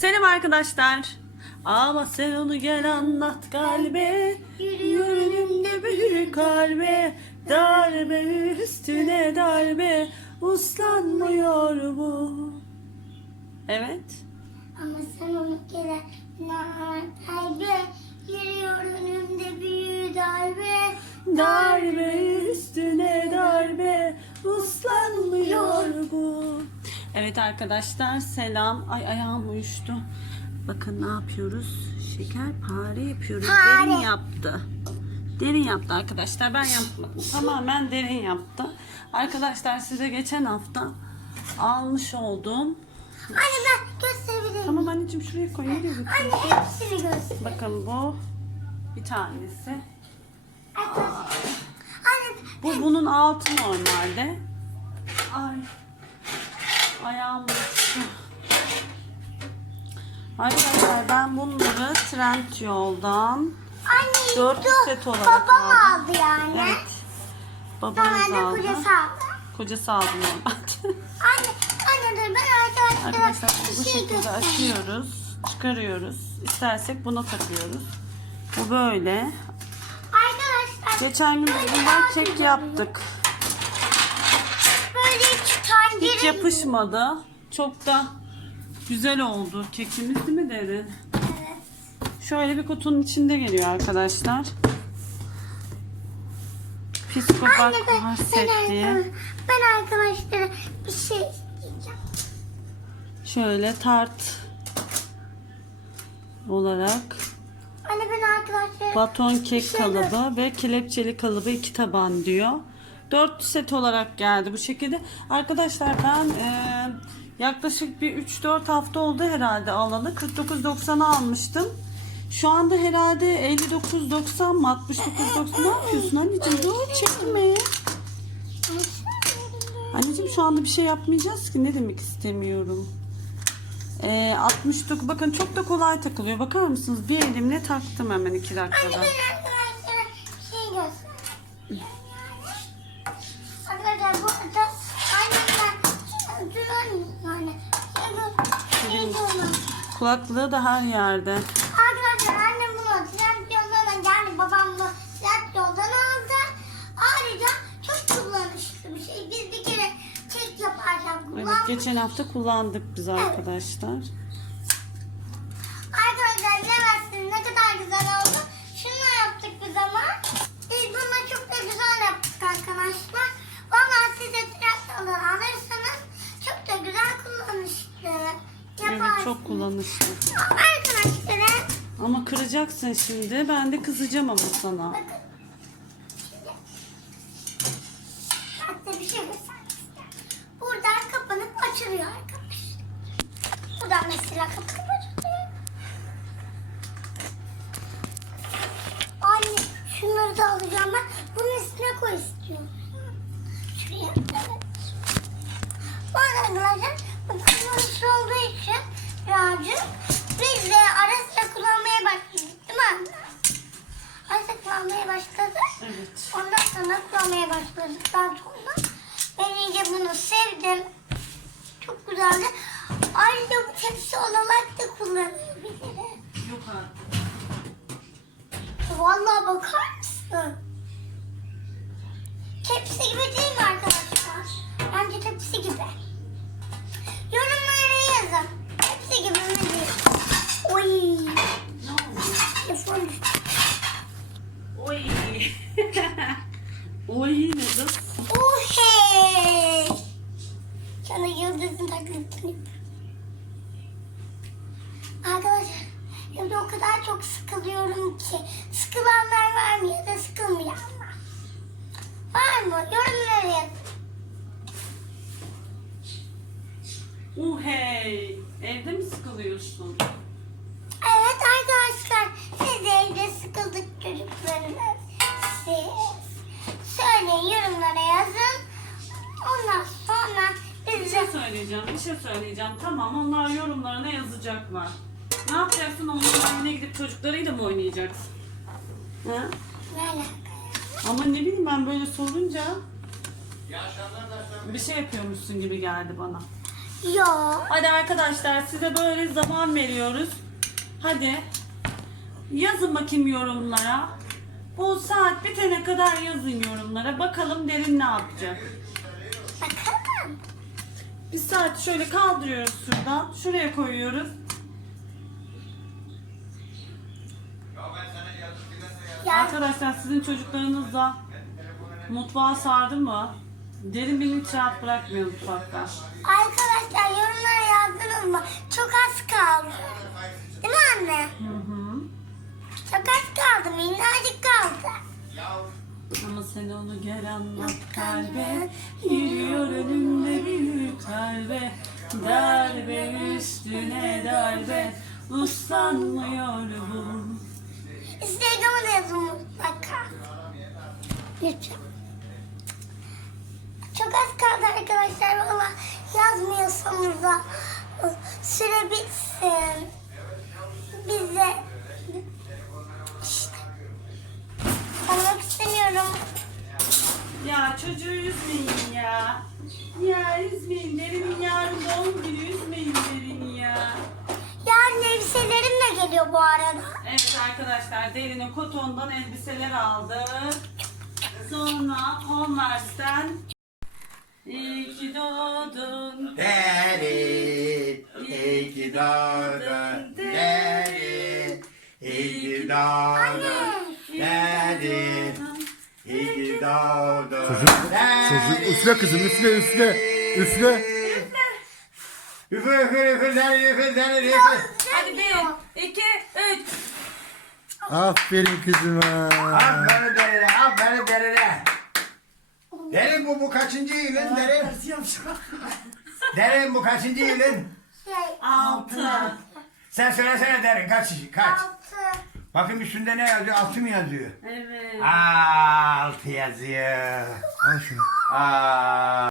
Selam arkadaşlar. Ama sen onu gel anlat kalbe. Yürünümde büyük kalbe. Darbe üstüne darbe. Uslanmıyor bu. Evet. Ama sen onu gelen kalbe Yürüyor önümde büyük darbe Darbe üstüne darbe. Uslanmıyor bu. Evet arkadaşlar selam. Ay ayağım uyuştu. Bakın ne yapıyoruz? Şekerpare yapıyoruz. Pare. Derin yaptı. Derin yaptı arkadaşlar. Ben yapmadım. Tamamen derin yaptı. Arkadaşlar size geçen hafta almış olduğum Anne ben gösterebilirim Tamam anneciğim şuraya koy. Nereye götürüyorsun? Anne hepsini göster Bakın bu bir tanesi. Anne Bu bunun altı normalde. Ay. Ayağım düştü. Arkadaşlar ben bunları Trend yoldan Anne Dört dur, set olarak Babam aldım. aldı yani evet Sonra babamız anne aldı. kocası aldı Kocası aldı normalde. Anne, anne dur ben arkadaşlara Arkadaşlar bu bir şey şekilde göstereyim. açıyoruz. Çıkarıyoruz. İstersek buna takıyoruz. Bu böyle. Arkadaşlar Geçen gün biz bundan kek yaptık. Hiç yapışmadı. Çok da güzel oldu kekimiz değil mi Derin? Şöyle bir kutunun içinde geliyor arkadaşlar. Psikopat Anne ben, ben, diye. arkadaşlara bir şey diyeceğim. Şöyle tart olarak Anne ben arkadaşlara baton bir kek şey kalıbı ve kelepçeli kalıbı iki taban diyor. 4 set olarak geldi bu şekilde. Arkadaşlar ben e, yaklaşık bir 3-4 hafta oldu herhalde alalı. 49.90'a almıştım. Şu anda herhalde 59.90 mı 69.90 ne yapıyorsun anneciğim dur çekme. Anneciğim şu anda bir şey yapmayacağız ki ne demek istemiyorum. Ee, 69 bakın çok da kolay takılıyor. Bakar mısınız? Bir elimle taktım hemen 2 Anne dakikada. ben arkadaşlara bir şey göstereyim. Arkadaşlar bu arada annemden duran yani. Şey göstereyim. Kulaklığı da her yerde. Arkadaşlar annem bunu trend yoldan yani babam bunu trend yoldan aldı. Ayrıca çok kullanışlı bir şey. Biz bir kere kek yaparken Evet kullandık. geçen hafta kullandık biz arkadaşlar. Arkadaşlar bilemezsiniz ne kadar güzel oldu. Şunu yaptık biz ama. Biz bunu çok da güzel yaptık arkadaşlar. Valla siz de traktörden alırsanız çok da güzel kullanışlı yaparsınız. Evet çok kullanışlı. Arkadaşlar Ama kıracaksın şimdi. Ben de kızacağım ama sana. bakın. Bir şey. Buradan kapanıp açılıyor arkadaşlar. Buradan mesela kapanıp açılıyor. Anne şunları da alacağım ben. Bunun üstüne koy istiyorum. Şuraya evet. Bu arkadaşlar Kullanmaya başladık. Evet. Ondan sonra kullanmaya başladıktan sonra ben iyice bunu sevdim. Çok güzeldi. Ayrıca bu tepsi olarak da kullanılabilir. Yok artık. Vallahi bakar mısın? Tepsi gibi değil mi arkadaşlar? Bence tepsi gibi. Yorumlara yazın. Tepsi gibi mi değil? Oy. Ne oldu? Telefon düştü. Oy. Oy ne kız? Oh hey. Sana yıldızın taklitini. Arkadaşlar evde o kadar çok sıkılıyorum ki. Sıkılanlar var mı ya da sıkılmayanlar? Var mı? Yorumlara yazın. Uh hey. Evde mi sıkılıyorsun? Evet arkadaşlar siz de evde sıkıldık çocuklarınız. Siz söyleyin yorumlara yazın. Ondan sonra Bir biz şey de söyleyeceğim, bir şey söyleyeceğim. Tamam onlar yorumlarına yazacaklar. Ne yapacaksın? Onların evine gidip çocuklarıyla mı oynayacaksın? Ha? böyle. Ama ne bileyim ben böyle sorunca bir şey yapıyormuşsun gibi geldi bana. Yok. Hadi arkadaşlar size böyle zaman veriyoruz. Hadi. Yazın bakayım yorumlara. Bu saat bitene kadar yazın yorumlara. Bakalım derin ne yapacak. Bakalım. Bir saat şöyle kaldırıyoruz şuradan. Şuraya koyuyoruz. Arkadaşlar sizin çocuklarınız da mutfağa sardı mı? Derin beni hiç rahat bırakmıyor mutfakta. arkadaşlar yorumlara yazdınız mı? Çok az kaldı. Değil mi anne? Hı. Çok az kaldı. Minnacık kaldı. Ama sen onu gel anlat kalbe Yürüyor önümde büyük darbe Darbe üstüne darbe Uslanmıyorum Instagram'a da yazın mutlaka. Lütfen. Çok az kaldı arkadaşlar. Valla yazmıyorsanız da süre bitsin. Bize işte olmak istemiyorum. Ya çocuğu üzmeyin ya Ya üzmeyin Derin'in yarın doğum günü üzmeyin Derin ya Yarın elbiselerim de geliyor bu arada. Evet arkadaşlar Derin'e kotondan elbiseler aldık Sonra Converse'ten İyi ki doğdun Derin, iyi ki doğdun. Derin, iyi ki doğdun. Derin. Çocuk, çocuk üfle kızım üfle üfle üfle. Üfür üfür derin üfür derin üfür. Hadi bir, iki, üç Aferin kızıma. Aferin derine, aferin derine. Derin bu bu kaçıncı yılın derin? Derin bu kaçıncı yılın? Şey, Altı Sen söylesene derin kaç kaç? altı. Bakın üstünde ne yazıyor? Altı mı yazıyor? Evet Altı yazıyor. Al şunu. Aa.